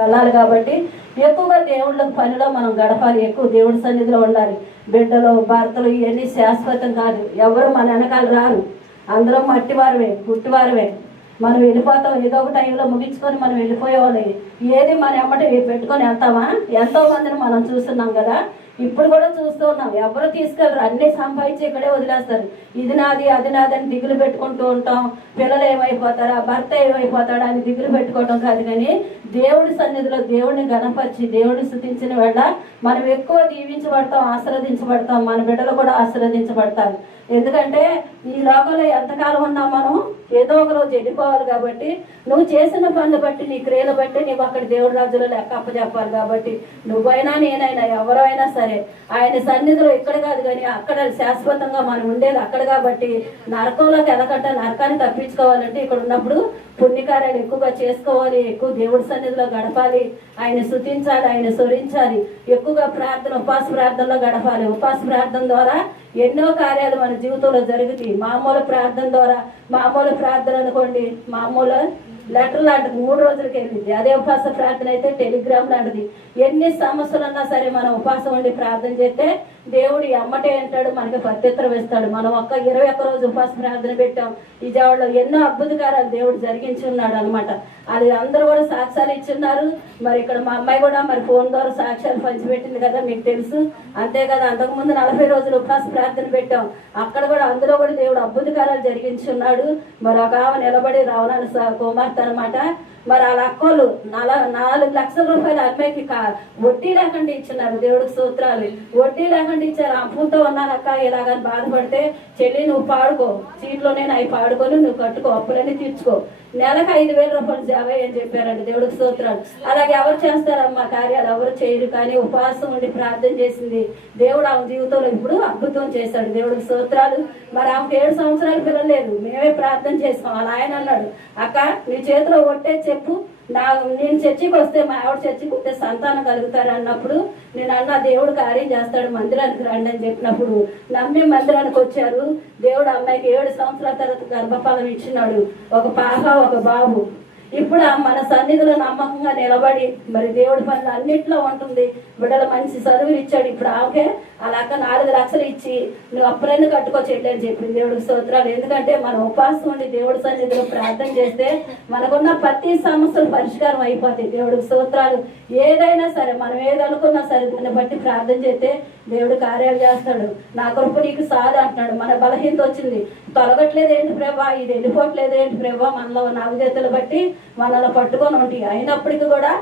వెళ్ళాలి కాబట్టి ఎక్కువగా దేవుళ్ళ పనిలో మనం గడపాలి, ఎక్కువ దేవుడి సన్నిధిలో ఉండాలి. బిడ్డలు భర్తలు ఇవన్నీ శాశ్వతం కాదు, ఎవరు మన వెనకాల రారు, అందరం మట్టివారమే పుట్టివారమే. మనం వెళ్ళిపోతాం, ఏదో ఒక టైంలో ముగించుకొని మనం వెళ్ళిపోయేవాళ్ళే. ఏది మన ఎమ్మటి పెట్టుకొని వెళ్తామా? ఎంతో మందిని మనం చూస్తున్నాం కదా, ఇప్పుడు కూడా చూస్తూ ఉన్నాం. ఎవరు తీసుకెళ్ళరు, అన్నీ సంపాదించి ఇక్కడే వదిలేస్తారు. ఇది నాది అది నాది అని దిగులు పెట్టుకుంటూ ఉంటాం. పిల్లలు ఏమైపోతారా, భర్త ఏమైపోతాడా అని దిగులు పెట్టుకోవడం కాదు, కానీ దేవుడి సన్నిధిలో దేవుడిని గణపరిచి దేవుడిని స్తుతించిన వేళ మనం ఎక్కువ దీవించబడతాం, ఆశీర్వదించబడతాం. మన బిడ్డలు కూడా ఆశీర్వదించబడతారు. ఎందుకంటే ఈ లోకంలో ఎంతకాలం ఉన్నా మనం ఏదో ఒక రోజు వెళ్ళిపోవాలి. కాబట్టి నువ్వు చేసిన పనులు బట్టి, నీ క్రియలు బట్టి నీవు అక్కడ దేవుడి రాజులో లెక్క అప్పచెప్పాలి. కాబట్టి నువ్వైనా నేనైనా ఎవరైనా సరే ఆయన సన్నిధిలో ఇక్కడ కాదు కానీ అక్కడ శాశ్వతంగా మనం ఉండేది అక్కడ. కాబట్టి నరకంలోకి వెళ్ళకుండా, నరకాన్ని తప్పించుకోవాలంటే ఇక్కడ ఉన్నప్పుడు పుణ్యకార్యాలు ఎక్కువగా చేసుకోవాలి, ఎక్కువ దేవుడి సన్నిధిలో గడపాలి, ఆయన స్తుతించాలి, ఆయన స్మరించాలి, ఎక్కువగా ప్రార్థన ఉపాస ప్రార్థనలో గడపాలి. ఉపాస ప్రార్థన ద్వారా ఎన్నో కార్యాలు మన జీవితంలో జరుగుతాయి. మామూలు ప్రార్థన ద్వారా, మామూలు ప్రార్థన అనుకోండి మామూలు లెటర్ లాంటిది 3 రోజులకి వెళ్ళింది. అదే ఉపాస ప్రార్థన అయితే టెలిగ్రామ్ లాంటిది. ఎన్ని సమస్యలు ఉన్నా సరే మనం ఉపాసం ఉండి ప్రార్థన చేస్తే దేవుడు అమ్మటే అంటాడు, మనకి ప్రత్యుత్తరం ఇస్తాడు. మనం 21 రోజు ఉపాస ప్రార్థన పెట్టాం. విజయవాడలో ఎన్నో అద్భుతకారాలు దేవుడు జరిగించి ఉన్నాడు అనమాట. అది అందరూ కూడా సాక్ష్యాలు ఇచ్చున్నారు. మరి ఇక్కడ మా అమ్మాయి కూడా మరి ఫోన్ ద్వారా సాక్ష్యాలు పంచిపెట్టింది కదా, మీకు తెలుసు. అంతే కదా, అంతకుముందు 40 రోజులు ఉపాస ప్రార్థన పెట్టాం. అక్కడ కూడా అందులో కూడా దేవుడు అద్భుతకారాలు జరిగించి ఉన్నాడు. మరి ఒక ఆమె నిలబడి రావణాని కుమార్తె అనమాట. మరి వాళ్ళ అక్కలు 4 లక్షల రూపాయలు అమ్మాయికి వడ్డీ లేకుండా ఇచ్చినారు. దేవుడికి స్తోత్రాలు. వడ్డీ లేకుండా ఇచ్చారు. అప్పుతో ఉన్నానక్క ఇలాగని బాధపడితే, చెల్లి నువ్వు పాడుకో, సీట్లోనే అవి పాడుకొని నువ్వు కట్టుకో, అప్పులన్నీ తీర్చుకో, నెలకు 5,000 రూపాయలు జావే అని చెప్పారండి. దేవుడికి స్తోత్రాలు. అలాగే ఎవరు చేస్తారమ్మా కార్యాలు? ఎవరు చేయరు. కానీ ఉపవాసం ఉండి ప్రార్థన చేసింది దేవుడు ఆమె జీవితంలో ఇప్పుడు అద్భుతం చేశాడు. దేవుడికి స్తోత్రాలు. మరి ఆమెకు 7 సంవత్సరాలు పిల్లలు లేదు, మేమే ప్రార్థన చేస్తాం. అలా ఆయన అన్నాడు, అక్క నీ చేతిలో ఒట్టే చెప్పు, నేను చర్చికి వస్తే, మా ఆవిడ చర్చికి వస్తే సంతానం కలుగుతారు అన్నప్పుడు నేను అన్న దేవుడు కార్యం చేస్తాడు, మందిరానికి రండి అని చెప్పినప్పుడు నమ్మి మందిరానికి వచ్చారు. దేవుడు అమ్మాయికి 7 సంవత్సరాల తర్వాత గర్భఫలం ఇచ్చినాడు, ఒక పాప ఒక బాబు. ఇప్పుడు మన సన్నిధిలో నమ్మకంగా నిలబడి మరి దేవుడి పనులు అన్నిట్లో ఉంటుంది. బిడ్డలు మంచి చదువులు ఇచ్చాడు. ఇప్పుడు ఆమెకే అలా 4 లక్షలు ఇచ్చి నువ్వు అప్పుడైనా కట్టుకోచెల్లి అని చెప్పింది. దేవుడికి స్తోత్రాలు. ఎందుకంటే మనం ఉపాసం ఉండి దేవుడి సన్నిధిలో ప్రార్థన చేస్తే మనకున్న ప్రతి సమస్యలు పరిష్కారం అయిపోతాయి. దేవుడికి స్తోత్రాలు. ఏదైనా సరే మనం ఏది అనుకున్నా సరే దాన్ని బట్టి ప్రార్థన చేస్తే దేవుడు కార్యాలు చేస్తాడు. నా కృప నీకు సాధ అంటున్నాడు. మన బలహీనత వచ్చింది, తొలగట్లేదు ఏంటి ప్రభా, ఇది వెళ్ళిపోవట్లేదు ఏంటి ప్రభా, మనలో నావిగతలు బట్టి మనల్ని పట్టుకొని ఉంటాయి. అయినప్పటికీ కూడా